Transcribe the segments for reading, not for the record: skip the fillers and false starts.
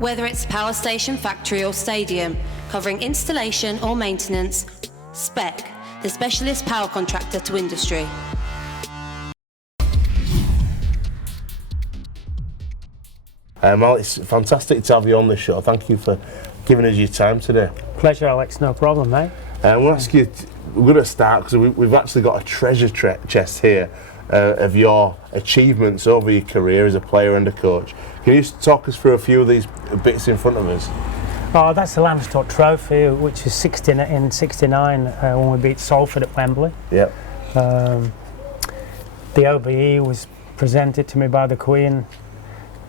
Whether it's power station, factory or stadium, covering installation or maintenance, Spec, the specialist power contractor to industry. Mal, it's fantastic to have you on this show. Thank you for giving us your time today. Pleasure, Alex. No problem, mate. I want to ask you, we're going to start because we've actually got a treasure chest here of your achievements over your career as a player and a coach. Can you just talk us through a few of these bits in front of us? Oh, that's the Lamstock Trophy, which is in '69 when we beat Salford at Wembley. Yep. The OBE was presented to me by the Queen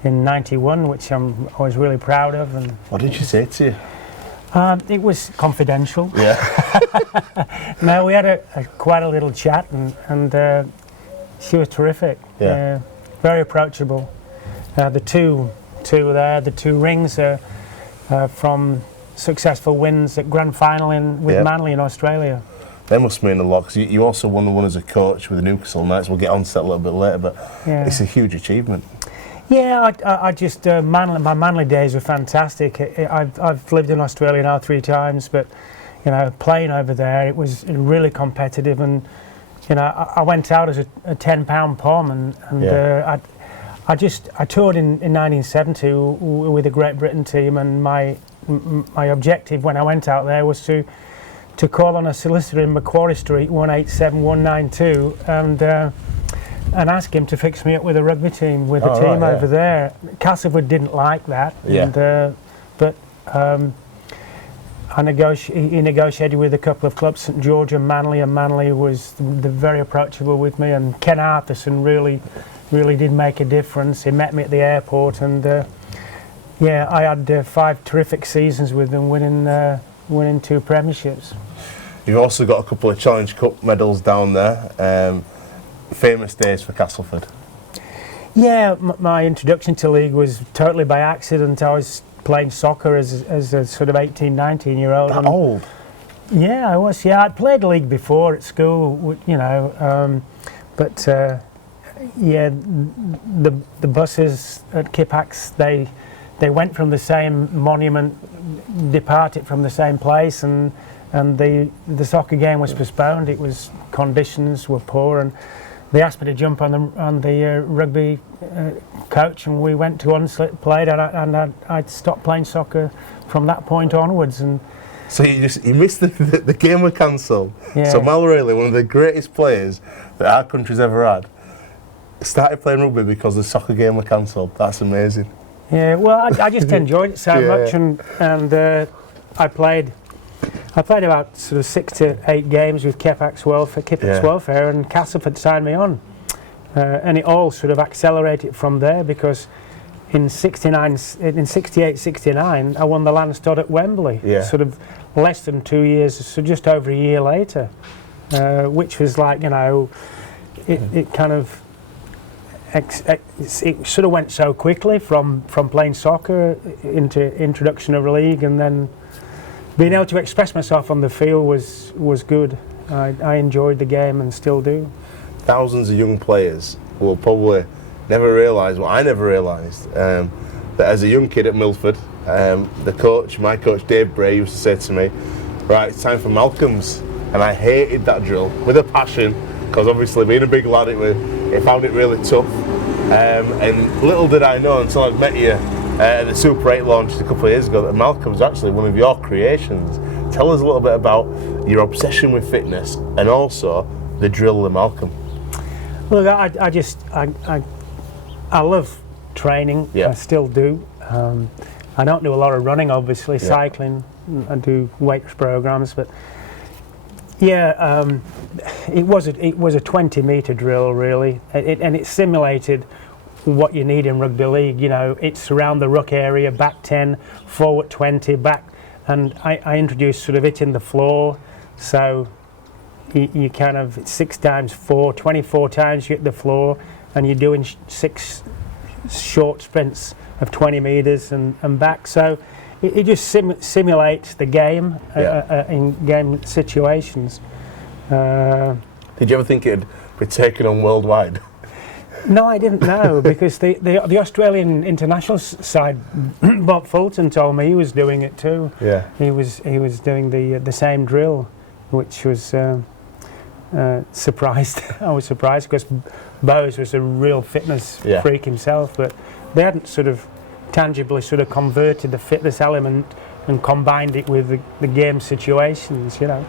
in '91, which I was really proud of. And what did she say to you? It was confidential. Yeah. No, we had quite a little chat, and she was terrific. Yeah. Very approachable. The two rings are from successful wins at grand final with Manly in Australia. They must mean a lot, because you also won one as a coach with the Newcastle Knights. We'll get on to that a little bit later, but it's a huge achievement. Yeah, I just my Manly days were fantastic. I've lived in Australia now 3 times, but playing over there, it was really competitive, and I went out as a 10-pound pom, and I toured in 1970 with the Great Britain team, and my objective when I went out there was to call on a solicitor in Macquarie Street 187192 and ask him to fix me up with a rugby team with the team over there. Castleford didn't like that, but he negotiated with a couple of clubs, St George and Manly was very approachable with me, and Ken Arthurson really did make a difference. He met me at the airport, and I had 5 terrific seasons with them, winning 2 premierships. You've also got a couple of Challenge Cup medals down there. Famous days for Castleford. Yeah, my introduction to league was totally by accident. I was playing soccer as a sort of 18, 19-year-old. That old? Yeah, I was. Yeah, I'd played league before at school, but the buses at Kippax, they went from the same monument, departed from the same place, and the soccer game was postponed. Conditions were poor, and they asked me to jump on the rugby coach, and we went to Onslet, played, and I'd stopped playing soccer from that point onwards. And so you missed the game was cancelled. Yeah. So Malcolm Reilly, one of the greatest players that our country's ever had, started playing rugby because the soccer game was cancelled. That's amazing. Yeah, well, I just enjoyed it so much, and I played about sort of 6 to 8 games with Kippax Welfare, and Castleford signed me on, and it all sort of accelerated from there, because in 68, 69, I won the Landstod at Wembley, sort of less than 2 years, so just over a year later, which was like, it kind of, it sort of went so quickly from playing soccer into introduction of a league, and then being able to express myself on the field was good. I enjoyed the game and still do. Thousands of young players will probably never realise what I never realised, that as a young kid at Milford, my coach Dave Bray used to say to me, right, it's time for Malcolm's, and I hated that drill with a passion, because obviously being a big lad, I found it really tough, and little did I know until I'd met you at the Super 8 launch a couple of years ago that Malcolm's actually one of your creations. Tell us a little bit about your obsession with fitness and also the drill of Malcolm. Look, I love training. I still do. I don't do a lot of running, obviously, cycling. I do weights programs, but it was a 20-meter drill really, and it simulated what you need in rugby league. It's around the ruck area, back 10, forward 20, back, and I introduced sort of hitting the floor, so you kind of 6 times 4, 24 times you hit the floor, and you're doing 6 short sprints of 20 metres and back, so it just simulates the game in game situations. Did you ever think it'd be taken on worldwide? No, I didn't know because the Australian international side, Bob Fulton told me he was doing it too. Yeah. He was doing the same drill, which was surprised. I was surprised because Bose was a real fitness freak himself, but they hadn't sort of tangibly sort of converted the fitness element and combined it with the game situations, you know.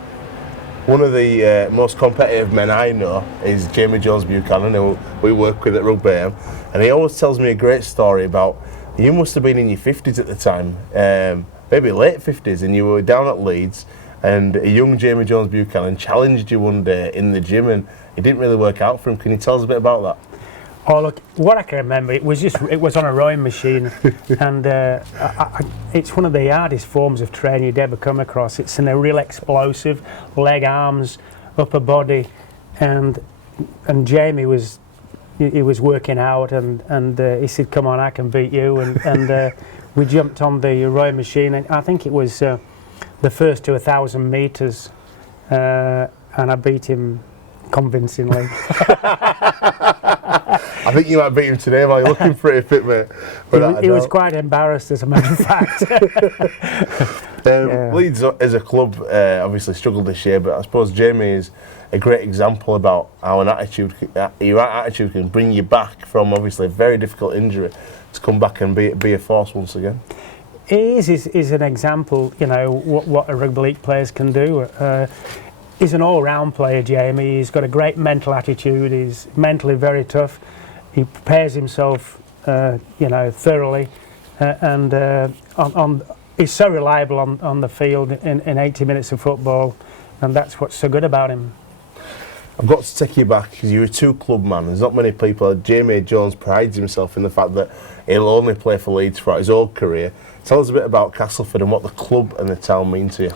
One of the most competitive men I know is Jamie Jones Buchanan, who we work with at Rugby, and he always tells me a great story about, you must have been in your 50s at the time, maybe late 50s, and you were down at Leeds, and a young Jamie Jones Buchanan challenged you one day in the gym, and it didn't really work out for him. Can you tell us a bit about that? Oh look, what I can remember, it was on a rowing machine, and it's one of the hardest forms of training you'd ever come across. It's a real explosive, leg, arms, upper body, and Jamie was working out, and he said, "Come on, I can beat you," and we jumped on the rowing machine, and I think it was the first to 1,000 metres, and I beat him convincingly. I think you might beat him today by looking pretty fit, mate. He was quite embarrassed, as a matter of fact. Leeds as a club obviously struggled this year, but I suppose Jamie is a great example about how your attitude can bring you back from obviously a very difficult injury to come back and be a force once again. He is an example, you know, what a rugby league players can do. He's an all-round player, Jamie. He's got a great mental attitude. He's mentally very tough. He prepares himself, you know, thoroughly, and he's so reliable on the field in 80 minutes of football, and that's what's so good about him. I've got to take you back because you're a two-club man. There's not many people. Jamie Jones prides himself in the fact that he'll only play for Leeds throughout his whole career. Tell us a bit about Castleford and what the club and the town mean to you.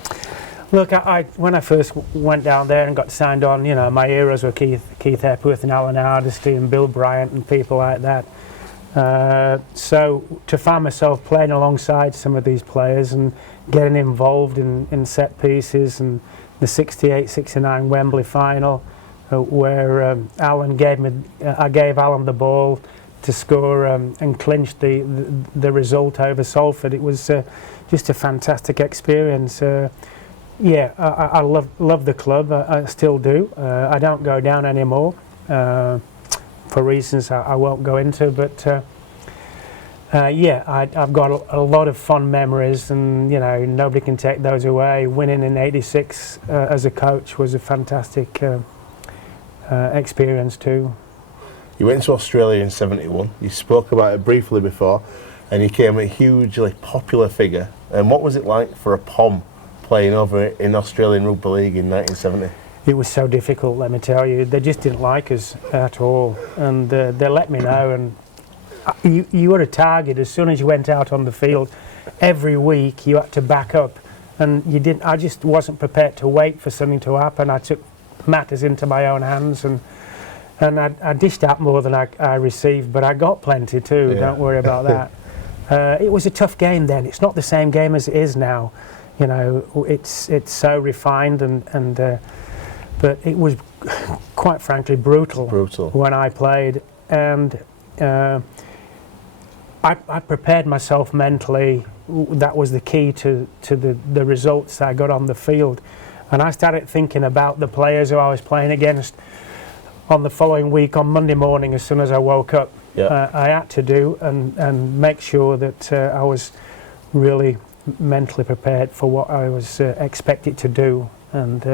Look, when I first went down there and got signed on, you know, my heroes were Keith Epworth and Alan Hardesty and Bill Bryant and people like that. So to find myself playing alongside some of these players and getting involved in set pieces, and the 68-69 Wembley final, where I gave Alan the ball to score and clinched the result over Salford. It was just a fantastic experience. Yeah, I love the club. I still do. I don't go down anymore for reasons I won't go into. But yeah, I've got a lot of fond memories, and you know, nobody can take those away. Winning in '86 as a coach was a fantastic experience too. You went to Australia in '71. You spoke about it briefly before, and you became a hugely popular figure. And what was it like for a POM playing over in Australian Rugby League in 1970? It was so difficult, let me tell you. They just didn't like us at all, and they let me know. And you were a target as soon as you went out on the field. Every week you had to back up, and you didn't. I just wasn't prepared to wait for something to happen. I took matters into my own hands, and I dished out more than I received, but I got plenty too. Yeah. Don't worry about that. It was a tough game then. It's not the same game as it is now. You know, it's so refined, but it was quite frankly brutal when I played, and I prepared myself mentally. That was the key to the results I got on the field, and I started thinking about the players who I was playing against on the following week on Monday morning. As soon as I woke up, I had to do and make sure that I was really mentally prepared for what I was expected to do, and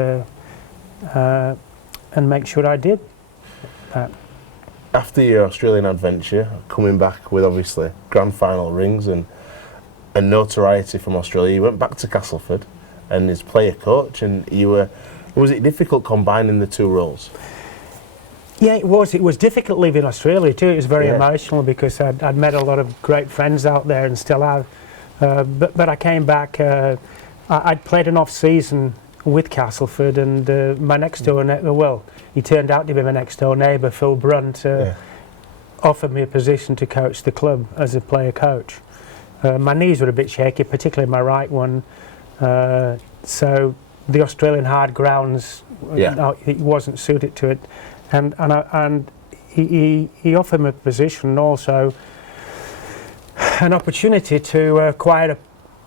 make sure I did that. After your Australian adventure, coming back with obviously grand final rings and notoriety from Australia, you went back to Castleford and as player coach, and was it difficult combining the two roles? Yeah, it was. It was difficult leaving Australia too. It was very emotional because I'd met a lot of great friends out there and still have. But I came back. I'd played an off-season with Castleford, and my next-door neighbour, well, he turned out to be my next-door neighbour, Phil Brunt, offered me a position to coach the club as a player coach. My knees were a bit shaky, particularly my right one, so the Australian hard grounds, it wasn't suited to it, and he offered me a position and also an opportunity to acquire a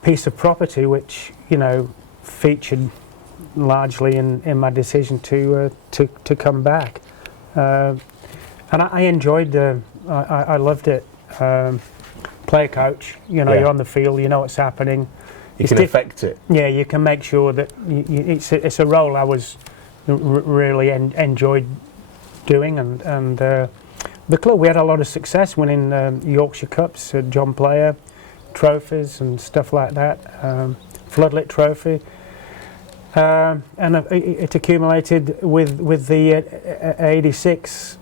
piece of property which, you know, featured largely in my decision to come back. And I enjoyed I loved it. Player coach, you know, you're on the field, you know what's happening. You can affect it. Yeah, you can make sure that it's a role I was really enjoyed doing, and the club, we had a lot of success winning Yorkshire Cups, John Player trophies and stuff like that, Floodlit Trophy, and it accumulated with the '86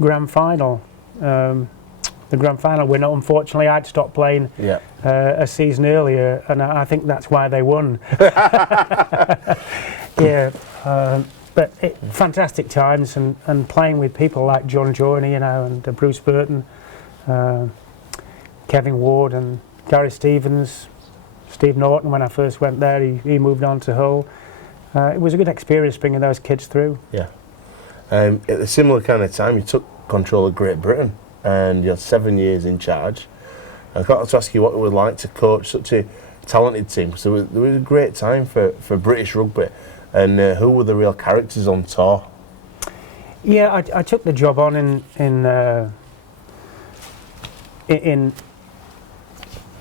Grand Final. The Grand Final winner. Unfortunately, I'd stopped playing a season earlier, and I think that's why they won. Yeah, but fantastic times, and playing with people like John Joyner, you know, and Bruce Burton, Kevin Ward, and Gary Stevens, Steve Norton. When I first went there, he moved on to Hull. It was a good experience bringing those kids through. Yeah. At a similar kind of time, you took control of Great Britain, and you had 7 years in charge. I've got to ask you what it was like to coach such a talented team, because there was a great time for British rugby, and who were the real characters on tour? Yeah, I took the job on in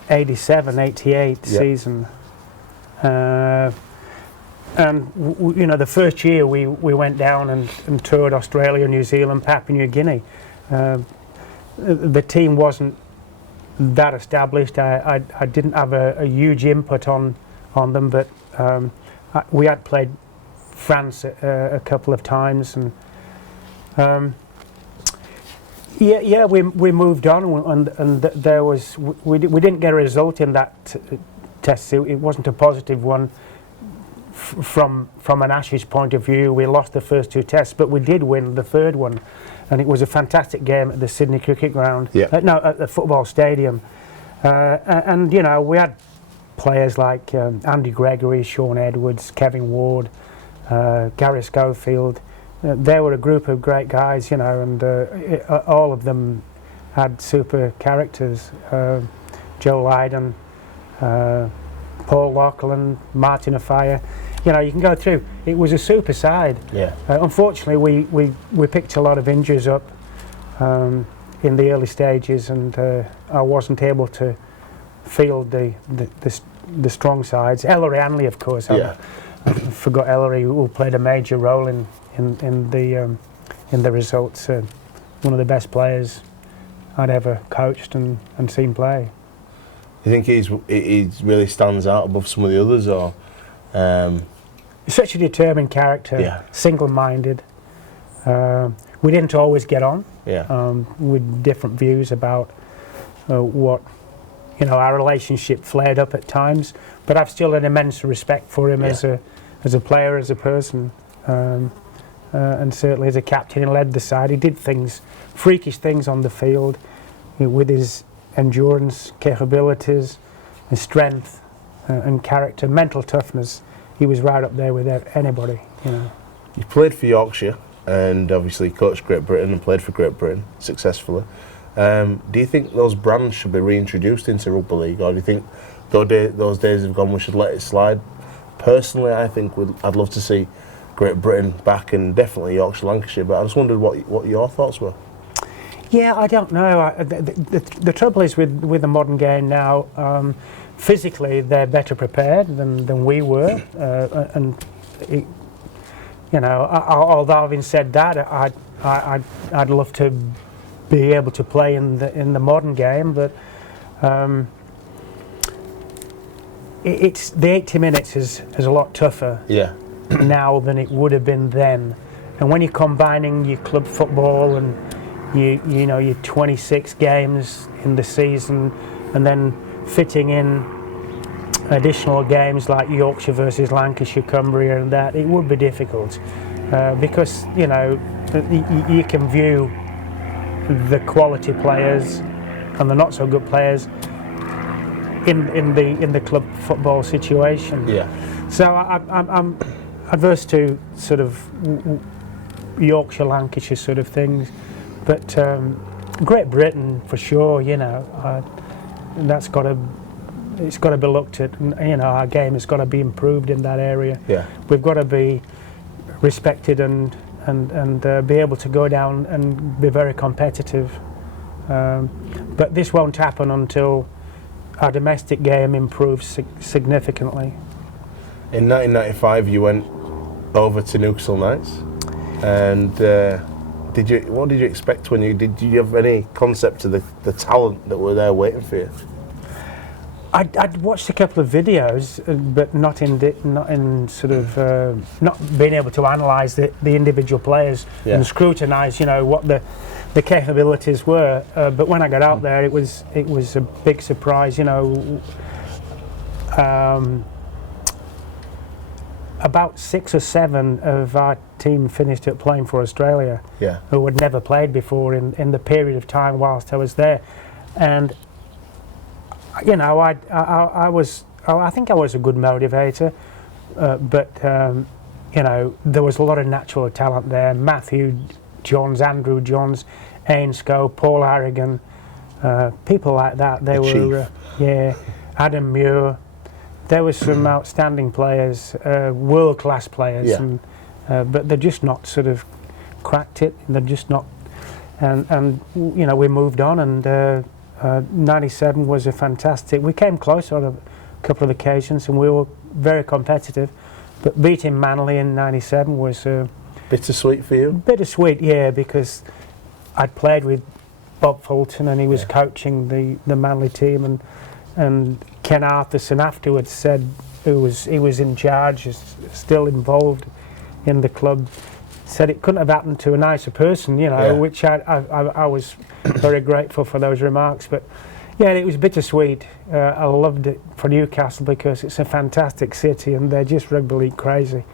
'87, '88 season, and you know, the first year we went down and toured Australia, New Zealand, Papua New Guinea. The team wasn't that established. I didn't have a huge input on them, but we had played France a couple of times, and we moved on, and there was we didn't get a result in that test. It wasn't a positive one from an Ashes point of view. We lost the first 2 tests, but we did win the third one. And it was a fantastic game at the Sydney Cricket Ground. At the football stadium. And you know, we had players like Andy Gregory, Sean Edwards, Kevin Ward, Gary Schofield. They were a group of great guys, you know, and all of them had super characters. Joe Lydon, Paul Lachlan, Martin Afire. You know, you can go through. It was a super side. Yeah. Unfortunately, we picked a lot of injuries up in the early stages, and I wasn't able to field the strong sides. Ellery Hanley, of course. I forgot Ellery, who played a major role in the results. One of the best players I'd ever coached and seen play. You think he really stands out above some of the others, or? Such a determined character, single-minded. We didn't always get on with different views about what, you know, our relationship flared up at times, but I've still an immense respect for him as a player, as a person, and certainly as a captain. He led the side. He did freakish things on the field, with his endurance, capabilities, his strength, and character, mental toughness. He was right up there with anybody, you know. You played for Yorkshire, and obviously coached Great Britain and played for Great Britain successfully. Do you think those brands should be reintroduced into Rugby League, or do you think those days have gone, we should let it slide? Personally, I think I'd love to see Great Britain back, and definitely Yorkshire, Lancashire, but I just wondered what your thoughts were. Yeah, I don't know. The trouble is with the modern game now, physically they're better prepared than we were, and you know, although having said that, I'd love to be able to play in the modern game, but it's the 80 minutes is a lot tougher now than it would have been then. And when you're combining your club football and you know your 26 games in the season, and then fitting in additional games like Yorkshire versus Lancashire, Cumbria, and that, it would be difficult because, you know, you can view the quality players and the not so good players in the club football situation. Yeah. So I'm adverse to sort of Yorkshire, Lancashire sort of things, But Great Britain, for sure, you know, it's got to be looked at. And, you know, our game has got to be improved in that area. Yeah. We've got to be respected and be able to go down and be very competitive. But this won't happen until our domestic game improves significantly. In 1995, you went over to Newcastle Knights, and what did you expect when did you have any concept of the talent that were there waiting for you? I'd watched a couple of videos, but not in sort of not being able to analyse the individual players and scrutinise, you know, what the capabilities were. But when I got out there, it was a big surprise, you know. About 6 or 7 of our team finished up playing for Australia, who had never played before in the period of time whilst I was there, and you know, I think I was a good motivator, but you know, there was a lot of natural talent there. Matthew Johns, Andrew Johns, Ainscoe, Paul Harrigan, people like that. They were, Adam Muir. There were some outstanding players, world-class players, and, but they're just not sort of cracked it. They're just not, and you know, we moved on, and 97 was a fantastic. We came close on a couple of occasions, and we were very competitive. But beating Manly in 97 was bittersweet for you. Bittersweet, yeah, because I'd played with Bob Fulton, and he was coaching the Manly team, and Ken Arthurson afterwards said, he was in charge, is still involved in the club, said it couldn't have happened to a nicer person, you know, which I was very grateful for those remarks. But yeah, it was bittersweet. I loved it for Newcastle because it's a fantastic city and they're just rugby league crazy.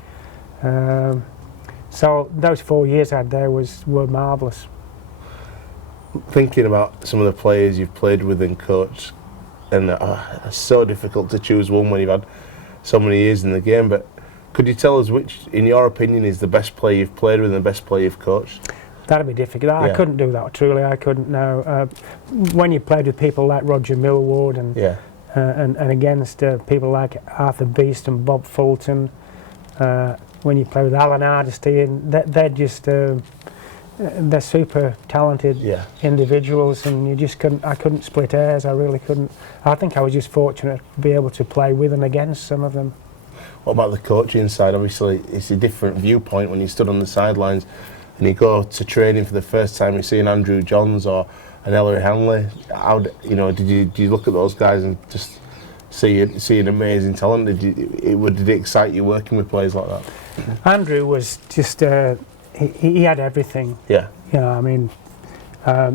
So those 4 years I had there were marvellous. Thinking about some of the players you've played with and coached, and it's so difficult to choose one when you've had so many years in the game, but could you tell us which, in your opinion, is the best player you've played with and the best player you've coached? That'd be difficult. I couldn't do that, truly. I couldn't know. When you played with people like Roger Millward and against people like Arthur Beast and Bob Fulton, when you play with Alan Hardesty, and they're just they're super talented individuals, and you just couldn't. I couldn't split hairs. I really couldn't. I think I was just fortunate to be able to play with and against some of them. What about the coaching side? Obviously, it's a different viewpoint when you stood on the sidelines and you go to training for the first time. You see an Andrew Johns or an Ellery Hanley. How did you look at those guys and just see an amazing talent? Did it excite you working with players like that? Andrew was just he had everything. Yeah. You know, I mean,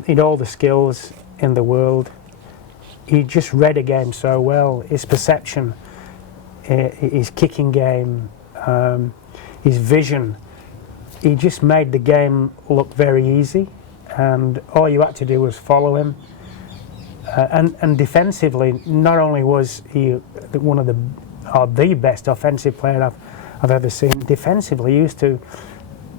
he had all the skills in the world. He just read a game so well. His perception, his kicking game, his vision. He just made the game look very easy, and all you had to do was follow him. And defensively, not only was he one of the best offensive player I've ever seen. Defensively,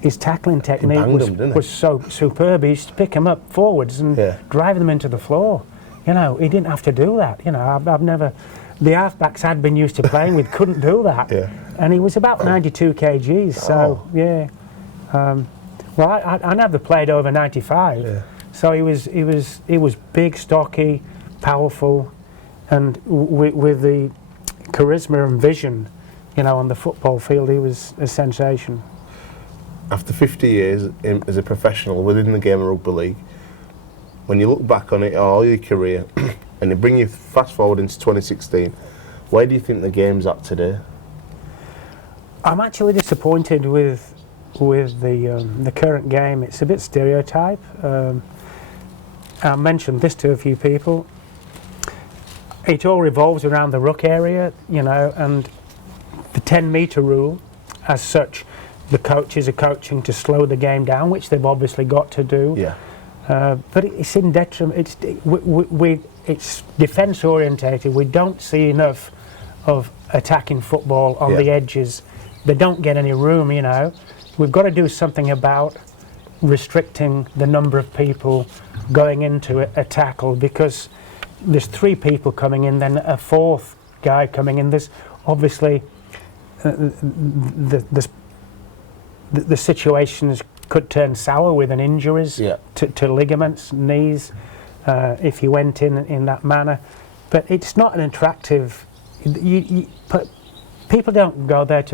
his tackling technique was so superb. He used to pick them up forwards and drive them into the floor. You know, he didn't have to do that. You know, I've never. The halfbacks I'd been used to playing with couldn't do that. And he was about 92 kgs. So well, I never played over 95. So he was big, stocky, powerful, and with the charisma and vision, you know, on the football field, he was a sensation. After 50 years as a professional within the game of rugby league, when you look back on it, all your career, and you bring you fast forward into 2016, where do you think the game's at today? I'm actually disappointed with the current game. It's a bit stereotype. I mentioned this to a few people. It all revolves around the ruck area, you know, and the 10-metre rule. As such, the coaches are coaching to slow the game down, which they've obviously got to do. But it's in detriment. It's defence orientated. We don't see enough of attacking football on the edges. They don't get any room, you know. We've got to do something about restricting the number of people going into a tackle, because there's 3 people coming in, then a 4th guy coming in. There's obviously the situations could turn sour with an injuries to ligaments, knees, if you went in that manner. But it's not an attractive. People don't go there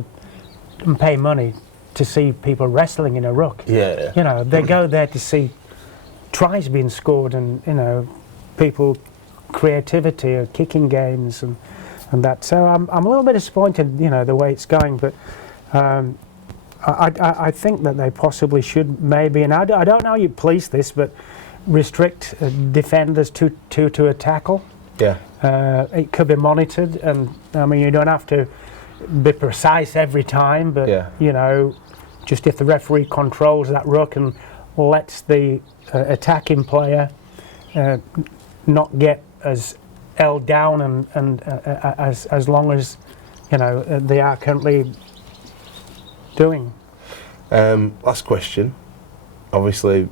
and pay money to see people wrestling in a ruck. Yeah. You know, they go there to see tries being scored and, you know, people creativity or kicking games and that. So I'm a little bit disappointed, you know, the way it's going. But I think that they possibly should maybe, and I don't know how you police this, but restrict defenders to a tackle. Yeah. It could be monitored, and I mean, you don't have to be precise every time, but you know, just if the referee controls that ruck and lets the attacking player not get as held down and as long as, you know, they are currently doing. Last question. Obviously,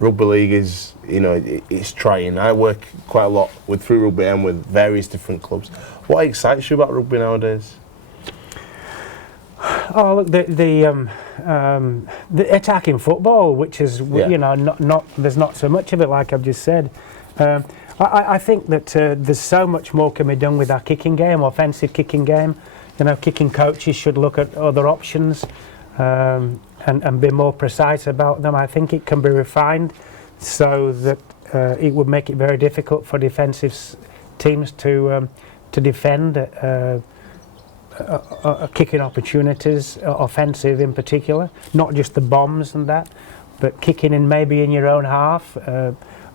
rugby league is, you know, it's trying. I work quite a lot through rugby and with various different clubs. What excites you about rugby nowadays? Oh, look, the attacking football, which is you know, not there's not so much of it, like I've just said. I think that there's so much more can be done with our kicking game, offensive kicking game. You know, kicking coaches should look at other options and be more precise about them. I think it can be refined so that it would make it very difficult for defensive teams to defend kicking opportunities, offensive in particular, not just the bombs and that, but kicking in maybe in your own half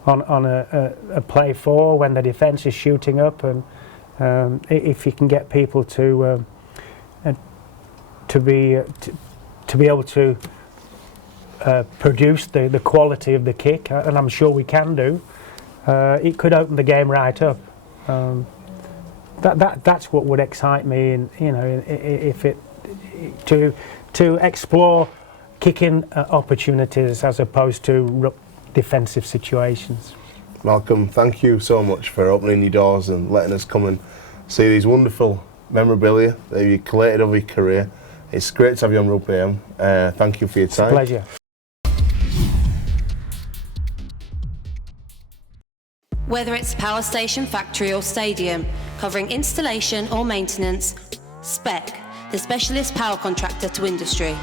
on a play 4 when the defence is shooting up, and if you can get people to be able to produce the quality of the kick, and I'm sure we can do, it could open the game right up. That's what would excite me, and you know, if it to explore kicking opportunities as opposed to defensive situations. Malcolm, thank you so much for opening your doors and letting us come and see these wonderful memorabilia that you've collated over your career. It's great to have you on Rugby AM. Thank you for your time. It's a pleasure. Whether it's power station, factory or stadium, covering installation or maintenance, SPEC, the specialist power contractor to industry.